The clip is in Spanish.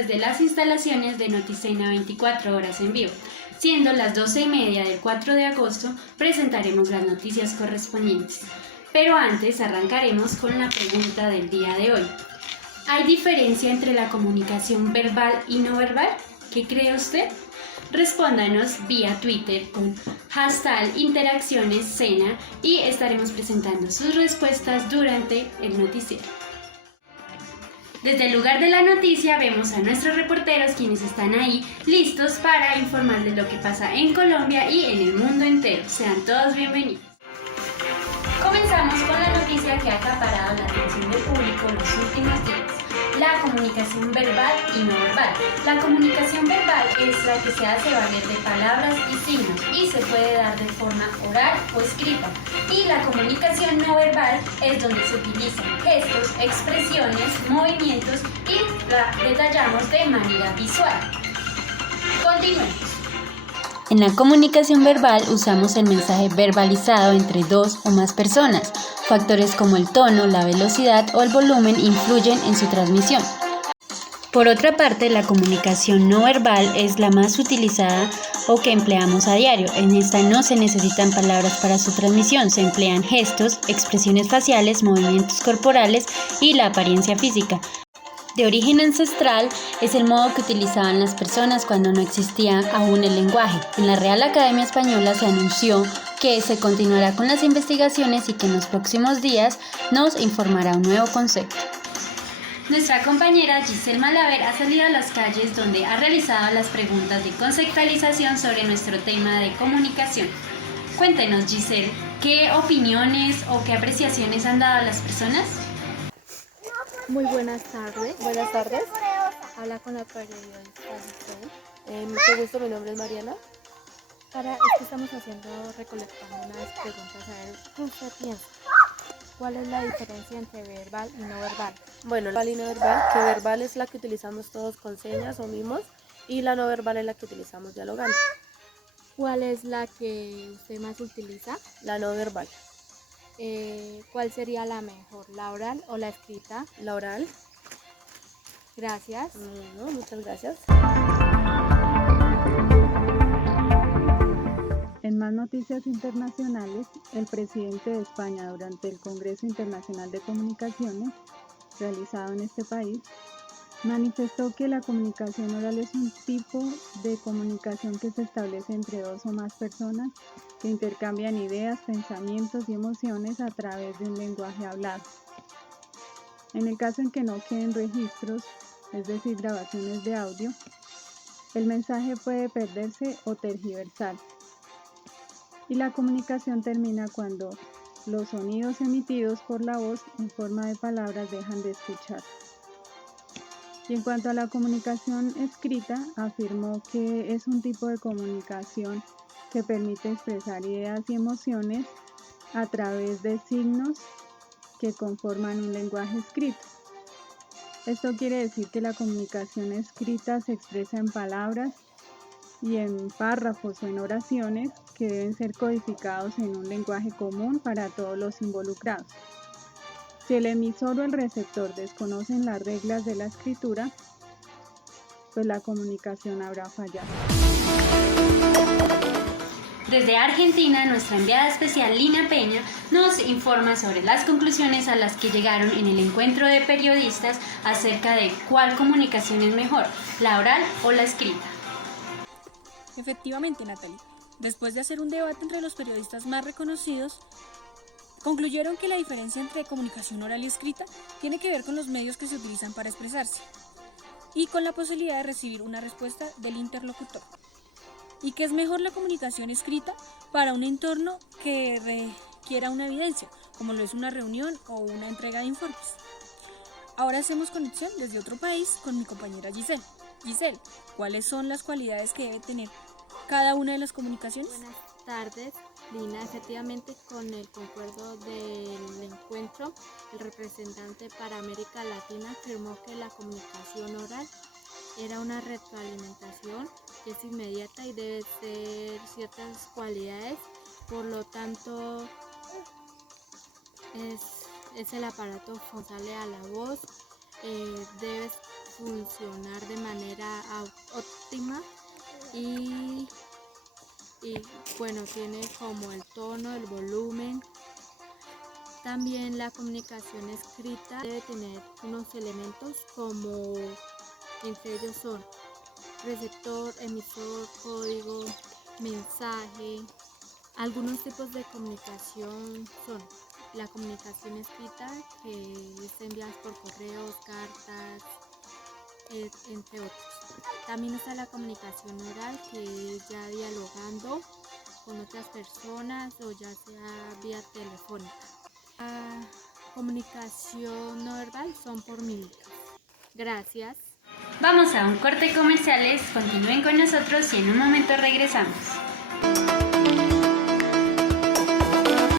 desde las instalaciones de Noticena 24 horas en vivo. Siendo las 12:30 del 4 de agosto, presentaremos las noticias correspondientes. Pero antes arrancaremos con la pregunta del día de hoy. ¿Hay diferencia entre la comunicación verbal y no verbal? ¿Qué cree usted? Respóndanos vía Twitter con #interaccionescena y estaremos presentando sus respuestas durante el noticiero. Desde el lugar de la noticia vemos a nuestros reporteros quienes están ahí listos para informar de lo que pasa en Colombia y en el mundo entero. Sean todos bienvenidos. Comenzamos con la noticia que ha acaparado la atención del público en los últimos días. La comunicación verbal y no verbal. La comunicación verbal es la que se hace valer de palabras y signos y se puede dar de forma oral o escrita. Y la comunicación no verbal es donde se utilizan gestos, expresiones, movimientos y la detallamos de manera visual. Continuemos. En la comunicación verbal usamos el mensaje verbalizado entre dos o más personas. Factores como el tono, la velocidad o el volumen influyen en su transmisión. Por otra parte, la comunicación no verbal es la más utilizada o que empleamos a diario. En esta no se necesitan palabras para su transmisión, se emplean gestos, expresiones faciales, movimientos corporales y la apariencia física. De origen ancestral, es el modo que utilizaban las personas cuando no existía aún el lenguaje. En la Real Academia Española se anunció que se continuará con las investigaciones y que en los próximos días nos informará un nuevo concepto. Nuestra compañera Giselle Malaver ha salido a las calles donde ha realizado las preguntas de conceptualización sobre nuestro tema de comunicación. Cuéntenos, Giselle, ¿qué opiniones o qué apreciaciones han dado las personas? Muy buenas tardes. Buenas tardes, Habla con la periodista Giselle. mucho gusto, mi nombre es Mariana. Es que estamos recolectando unas preguntas a ver qué usted piensa. ¿Cuál es la diferencia entre verbal y no verbal? Bueno, verbal y no verbal, que verbal es la que utilizamos todos con señas o mimos y la no verbal es la que utilizamos dialogando. ¿Cuál es la que usted más utiliza? La no verbal, ¿Cuál sería la mejor, la oral o la escrita? la oral. Gracias. No, muchas gracias. En más noticias internacionales, el presidente de España durante el Congreso Internacional de Comunicaciones, realizado en este país, manifestó que la comunicación oral es un tipo de comunicación que se establece entre dos o más personas que intercambian ideas, pensamientos y emociones a través de un lenguaje hablado. En el caso en que no queden registros, es decir, grabaciones de audio, el mensaje puede perderse o tergiversarse. Y la comunicación termina cuando los sonidos emitidos por la voz en forma de palabras dejan de escuchar. Y en cuanto a la comunicación escrita, afirmó que es un tipo de comunicación que permite expresar ideas y emociones a través de signos que conforman un lenguaje escrito. Esto quiere decir que la comunicación escrita se expresa en palabras y en párrafos o en oraciones que deben ser codificados en un lenguaje común para todos los involucrados. Si el emisor o el receptor desconocen las reglas de la escritura, pues la comunicación habrá fallado. Desde Argentina, nuestra enviada especial Lina Peña nos informa sobre las conclusiones a las que llegaron en el encuentro de periodistas acerca de cuál comunicación es mejor, la oral o la escrita. Efectivamente, Natalie, después de hacer un debate entre los periodistas más reconocidos, concluyeron que la diferencia entre comunicación oral y escrita tiene que ver con los medios que se utilizan para expresarse y con la posibilidad de recibir una respuesta del interlocutor, y que es mejor la comunicación escrita para un entorno que requiera una evidencia, como lo es una reunión o una entrega de informes. Ahora hacemos conexión desde otro país con mi compañera Giselle. Giselle, ¿cuáles son las cualidades que debe tener cada una de las comunicaciones? Buenas tardes, Lina. Efectivamente, con el concuerdo del encuentro, el representante para América Latina afirmó que la comunicación oral era una retroalimentación que es inmediata y debe ser ciertas cualidades, por lo tanto es el aparato frontal a la voz, debe funcionar de manera óptima y bueno, tiene como el tono, el volumen. También la comunicación escrita debe tener unos elementos como entre ellos son receptor, emisor, código, mensaje. Algunos tipos de comunicación son la comunicación escrita, que es enviada por correos, cartas, entre otros. También está la comunicación oral, que es ya dialogando con otras personas o ya sea vía telefónica. La comunicación no verbal son por mímica. Gracias. Vamos a un corte comerciales, continúen con nosotros y en un momento regresamos.